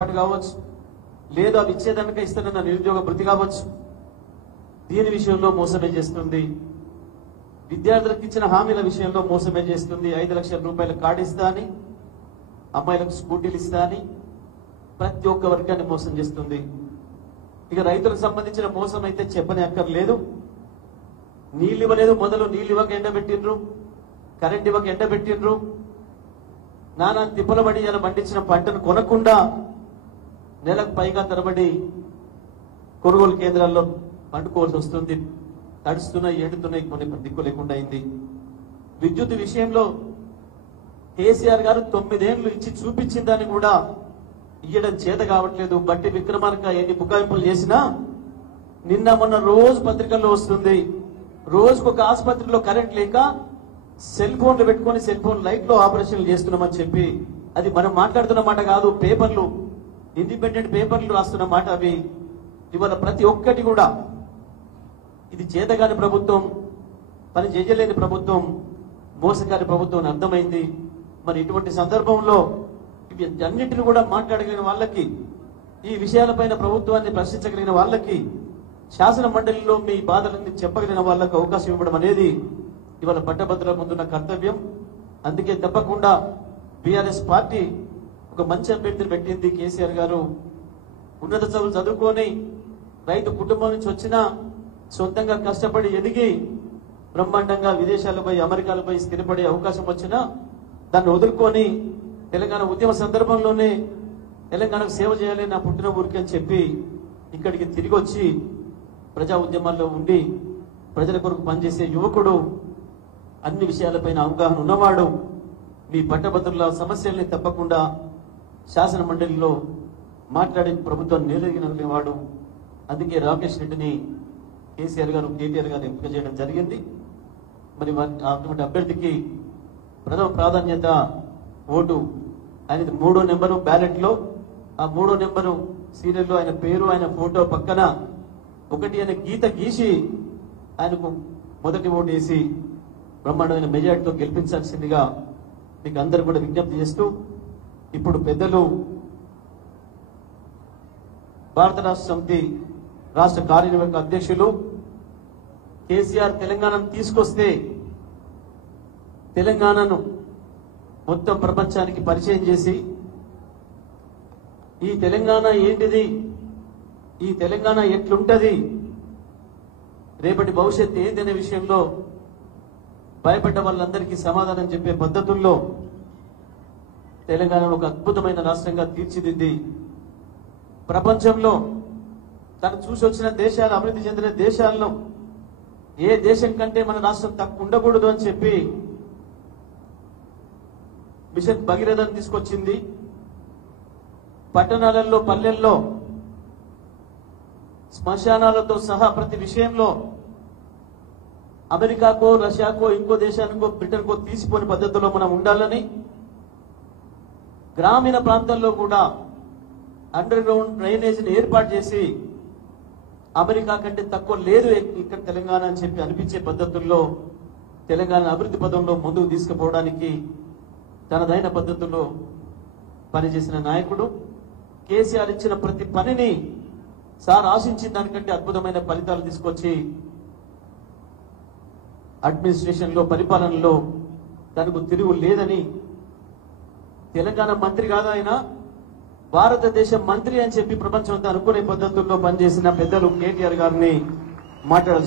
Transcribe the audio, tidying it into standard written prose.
కావచ్చు, లేదా విచ్ఛేదనక ఇస్తానన్న నిరుద్యోగ భృతి కావచ్చు, దీని విషయంలో మోసమే చేస్తుంది. విద్యార్థులకు ఇచ్చిన హామీల విషయంలో మోసమే చేస్తుంది. 5 లక్షల రూపాయల కార్డు ఇస్తా అని, అమ్మాయిలకు స్కూటీలు ఇస్తా అని ప్రతి ఒక్క వర్గాన్ని మోసం చేస్తుంది. ఇక రైతులకు సంబంధించిన మోసం అయితే చెప్పని అక్కర్లేదు. నీళ్ళు ఇవ్వలేదు, మొదలు నీళ్ళు ఇవ్వక ఎండబెట్టిండ్రు, కరెంట్ ఇవ్వక ఎండబెట్టిండ్రు, నానా తిప్పల పడి ఇలా పండించిన పంటను కొనకుండా నెలకు పైగా తరబడి కొనుగోలు కేంద్రాల్లో పండుకోవాల్సి వస్తుంది. తడుస్తున్నాయి, ఎండుతున్నాయి, కొన్ని దిక్కు లేకుండా అయింది. విద్యుత్ విషయంలో కేసీఆర్ గారు 9 ఏళ్లు ఇచ్చి చూపించిన దాన్ని కూడా ఇయ్యడం చేత కావట్లేదు. బట్టి విక్రమార్క ఎన్ని బుకాయింపులు చేసినా నిన్న మొన్న రోజు పత్రికల్లో వస్తుంది, రోజుకు ఒక ఆసుపత్రిలో కరెంట్ లేక సెల్ ఫోన్లు పెట్టుకుని సెల్ ఫోన్ లైట్ లో ఆపరేషన్లు చేస్తున్నామని చెప్పి, అది మనం మాట్లాడుతున్న మాట కాదు, పేపర్లు, ఇండిపెండెంట్ పేపర్లు రాస్తున్న మాట అవి. ఇవాళ ప్రతి ఒక్కటి కూడా ఇది చేతగాని ప్రభుత్వం, పని చేయలేని ప్రభుత్వం, మోసగారి ప్రభుత్వం అని అర్థమైంది. మరి ఇటువంటి సందర్భంలో ఇవి అన్నింటిని కూడా మాట్లాడగలిగిన వాళ్ళకి, ఈ విషయాలపైన ప్రభుత్వాన్ని ప్రశ్నించగలిగిన వాళ్ళకి, శాసన మండలిలో మీ బాధలన్నీ చెప్పగలిగిన వాళ్ళకి అవకాశం ఇవ్వడం అనేది ఇవాళ పట్టభద్రుల ముందున్న కర్తవ్యం. అందుకే తప్పకుండా బీఆర్ఎస్ పార్టీ ఒక మంచి అభ్యర్థిని పెట్టింది. కేసీఆర్ గారు ఉన్నత చదువులు చదువుకొని రైతు కుటుంబం నుంచి వచ్చినా, సొంతంగా కష్టపడి ఎదిగి బ్రహ్మాండంగా విదేశాలపై, అమెరికాలపై స్థిరపడే అవకాశం వచ్చినా దాన్ని వదులుకొని తెలంగాణ ఉద్యమ సందర్భంలోనే తెలంగాణకు సేవ చేయాలి నా పుట్టిన ఊరికి అని చెప్పి ఇక్కడికి తిరిగి వచ్చి ప్రజా ఉద్యమాల్లో ఉండి ప్రజల కొరకు పనిచేసే యువకుడు, అన్ని విషయాలపైన అవగాహన ఉన్నవాడు, మీ పట్టభద్రుల సమస్యల్ని తప్పకుండా శాసన మండలిలో మాట్లాడి ప్రభుత్వాన్ని నిలదీయగలిగినవాడు. అందుకే రాకేష్ రెడ్డిని కేసీఆర్ గారు, కేటీఆర్ గారు ఎంపిక చేయడం జరిగింది. మరి అటువంటి అభ్యర్థికి ప్రథమ ప్రాధాన్యత ఓటు. ఆయన 3వ నెంబరు బ్యాలెట్ లో, ఆ 3వ నెంబరు సీరియల్లో ఆయన పేరు, ఆయన ఫోటో పక్కన 1 అనే గీత గీసి ఆయనకు మొదటి ఓటు వేసి బ్రహ్మాండమైన మెజార్టీతో గెలిపించాల్సిందిగా మీకు అందరూ కూడా విజ్ఞప్తి చేస్తూ, ఇప్పుడు పెద్దలు భారత రాష్ట్ర సమితి రాష్ట్ర కార్యనిర్వాహక అధ్యక్షులు కేసీఆర్ తెలంగాణను తీసుకొస్తే తెలంగాణను మొత్తం ప్రపంచానికి పరిచయం చేసి, ఈ తెలంగాణ ఏంటిది, ఈ తెలంగాణ ఎట్లుంటది, రేపటి భవిష్యత్తు ఏందనే విషయంలో భయపడ్డ వాళ్ళందరికీ సమాధానం చెప్పే పద్ధతుల్లో తెలంగాణను ఒక అద్భుతమైన రాష్ట్రంగా తీర్చిదిద్ది ప్రపంచంలో తను చూసి వచ్చిన దేశాలు, అభివృద్ధి చెందిన దేశాలను ఏ దేశం కంటే మన రాష్ట్రం తక్కువ ఉండకూడదు అని చెప్పి మిషన్ భగీరథను తీసుకొచ్చింది. పట్టణాలలో, పల్లెల్లో శ్మశానాలతో సహా ప్రతి విషయంలో అమెరికాకో, రష్యాకో, ఇంకో దేశానికో, బ్రిటన్కో తీసిపోని పద్ధతిలో మనం ఉండాలని, గ్రామీణ ప్రాంతాల్లో కూడా అండర్ గ్రౌండ్ డ్రైనేజీని ఏర్పాటు చేసి అమెరికా కంటే తక్కువ లేదు ఇక్కడ తెలంగాణ అని చెప్పి అనిపించే పద్ధతుల్లో తెలంగాణ అభివృద్ధి పదంలో ముందుకు తీసుకుపోవడానికి తనదైన పద్ధతుల్లో పనిచేసిన నాయకుడు. కేసీఆర్ ఇచ్చిన ప్రతి పనిని సార్ ఆశించిన దానికంటే అద్భుతమైన ఫలితాలు తీసుకొచ్చి అడ్మినిస్ట్రేషన్ లో, పరిపాలనలో తనకు తిరుగు లేదని, తెలంగాణ మంత్రి కాదు ఆయన భారతదేశ మంత్రి అని చెప్పి ప్రపంచం అంతా అనుకునే పద్ధతుల్లో పనిచేసిన పెద్దలు కేటీఆర్ గారిని మాట్లాడారు.